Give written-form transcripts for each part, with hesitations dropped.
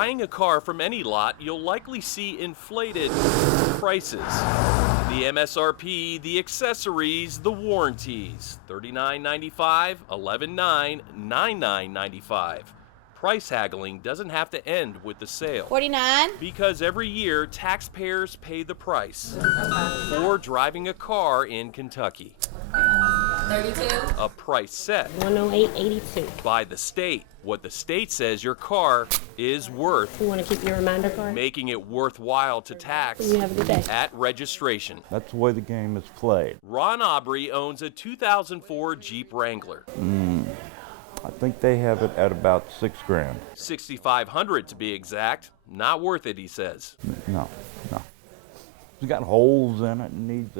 Buying a car from any lot, you'll likely see inflated prices. The MSRP, the accessories, the warranties. $39.95, $11.9, $99.95. Price haggling doesn't have to end with the sale. $49. Because every year, taxpayers pay the price for driving a car in Kentucky. $32. A price set $108.82. by the state. What the state says your car is worth. You want to keep your reminder card? Making it worthwhile to tax You have a good day. at registration. That's the way the game is played. Ron Aubrey owns a 2004 Jeep Wrangler. I think they have it at about $6,000. $6,500 to be exact. Not worth it, he says. No. It's got holes in it and needs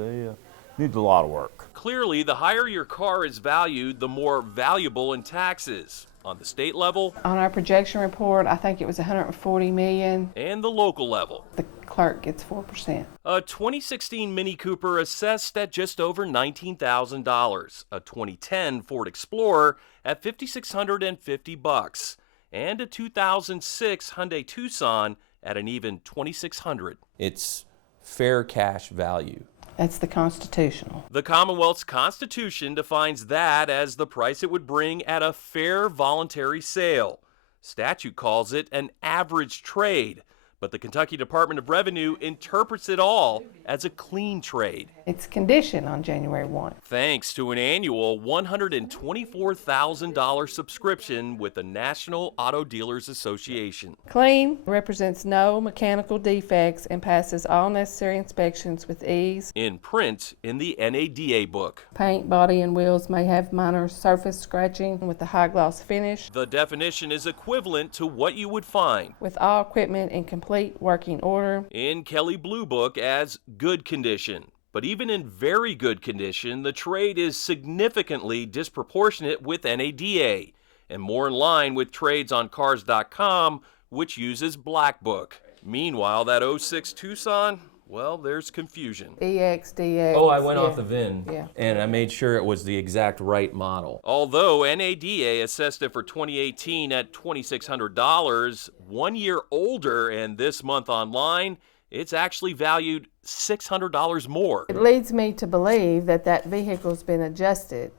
a lot of work. Clearly, the higher your car is valued, the more valuable in taxes. On the state level On our projection report, I think it was $140 million. and the local level. The clerk gets 4%. A 2016 Mini Cooper assessed at just over $19,000. A 2010 Ford Explorer at $5,650. And a 2006 Hyundai Tucson at an even $2,600. It's fair cash value. That's the constitutional. The Commonwealth's Constitution defines that as the price it would bring at a fair voluntary sale. Statute calls it an average trade, but the Kentucky Department of Revenue interprets it all as a clean trade. It's conditioned on January 1. Thanks to an annual $124,000 subscription with the National Auto Dealers Association. Clean represents no mechanical defects and passes all necessary inspections with ease. In print in the NADA book. Paint, body, and wheels may have minor surface scratching with a high gloss finish. The definition is equivalent to what you would find With all equipment in complete working order. in Kelley Blue Book as good condition. But even in very good condition, the trade is significantly disproportionate with NADA and more in line with trades on Cars.com, which uses Black Book. Meanwhile, that '06 Tucson, well, there's confusion. EX, DX. Oh, I went yeah. off the VIN, Yeah. and I made sure it was the exact right model. Although NADA assessed it for 2018 at $2,600, 1 year older, and this month online, it's actually valued $600 more. It leads me to believe that that vehicle's been adjusted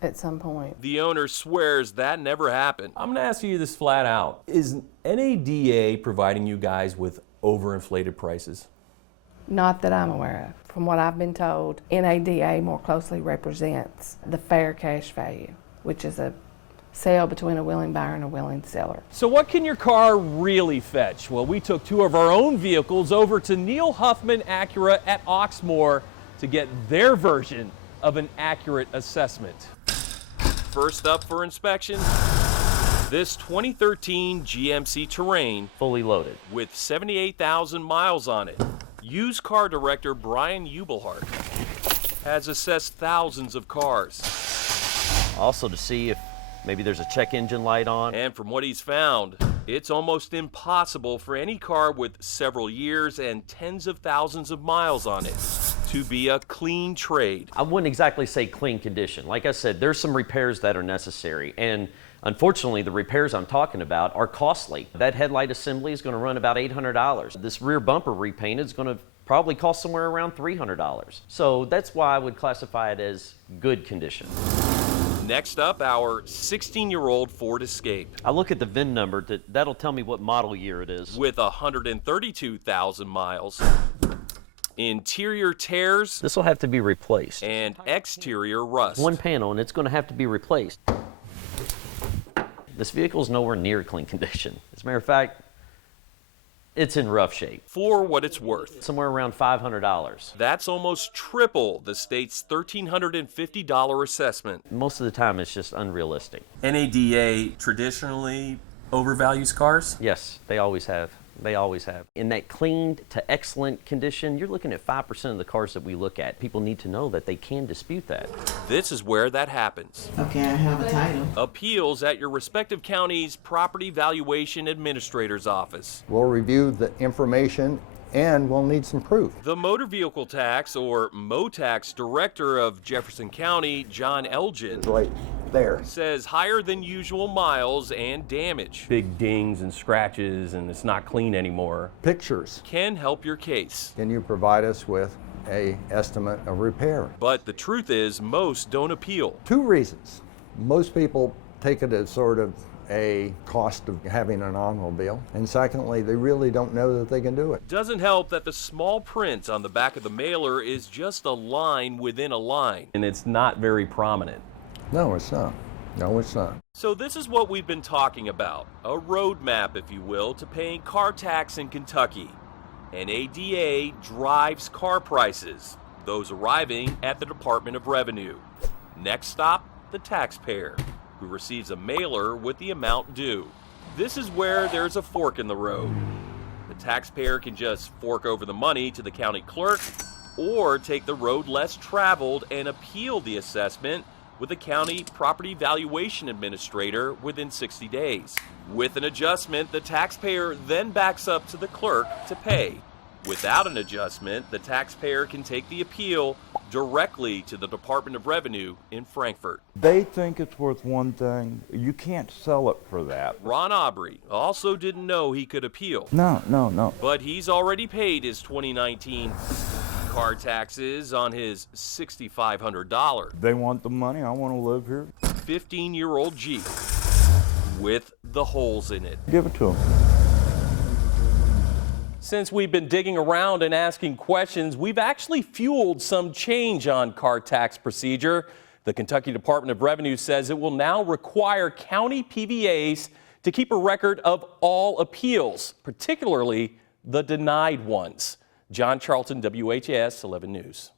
at some point. The owner swears that never happened. I'm gonna ask you this flat out. Is NADA providing you guys with overinflated prices? Not that I'm aware of. From what I've been told, NADA more closely represents the fair cash value, which is a sale between a willing buyer and a willing seller. So what can your car really fetch? Well, we took two of our own vehicles over to Neil Huffman Acura at Oxmoor to get their version of an accurate assessment. First up for inspection, this 2013 GMC Terrain, fully loaded, with 78,000 miles on it. Used car director Brian Ubelhart has assessed thousands of cars. also to see if maybe there's a check engine light on. And from what he's found, it's almost impossible for any car with several years and tens of thousands of miles on it to be a clean trade. I wouldn't exactly say clean condition. Like I said, there's some repairs that are necessary, and unfortunately, the repairs I'm talking about are costly. That headlight assembly is going to run about $800. This rear bumper repaint is going to probably cost somewhere around $300. So that's why I would classify it as good condition. Next up, our 16-year-old Ford Escape. I look at the VIN number, that'll tell me what model year it is. With 132,000 miles. Interior tears. This will have to be replaced. And exterior rust. One panel, and it's going to have to be replaced. This vehicle is nowhere near clean condition. As a matter of fact, it's in rough shape. For what it's worth. Somewhere around $500. That's almost triple the state's $1,350 assessment. Most of the time, it's just unrealistic. NADA traditionally overvalues cars? Yes, they always have. They always have. In that clean to excellent condition, you're looking at 5% of the cars that we look at. People need to know that they can dispute that. This is where that happens. Okay, I have a title. Appeals at your respective county's Property Valuation Administrator's Office. We'll review the information and we'll need some proof. The motor vehicle tax, or MoTax director of Jefferson County, John Elgin, Right there. says higher than usual miles and damage Big dings and scratches, and it's not clean anymore. Pictures. can help your case. Can you provide us with an estimate of repair? But the truth is, most don't appeal. 2 reasons. Most people take it as sort of a cost of having an automobile, and secondly, they really don't know that they can do it. Doesn't help that the small print on the back of the mailer is just a line within a line. And it's not very prominent. No, it's not. No, it's not. So this is what we've been talking about, a roadmap, if you will, to paying car tax in Kentucky. An ADA drives car prices, those arriving at the Department of Revenue. Next stop, the taxpayer, who receives a mailer with the amount due. This is where there's a fork in the road. The taxpayer can just fork over the money to the county clerk or take the road less traveled and appeal the assessment with the county property valuation administrator within 60 days. With an adjustment, the taxpayer then backs up to the clerk to pay. Without an adjustment, the taxpayer can take the appeal directly to the Department of Revenue in Frankfort. They think it's worth one thing. You can't sell it for that. Ron Aubrey also didn't know he could appeal, No. but he's already paid his 2019 car taxes on his $6,500 They want the money. I want to live here. 15-year-old Jeep with the holes in it. Give it to them. Since we've been digging around and asking questions, we've actually fueled some change on car tax procedure. The Kentucky Department of Revenue says it will now require county PVAs to keep a record of all appeals, particularly the denied ones. John Charlton, WHAS 11 News.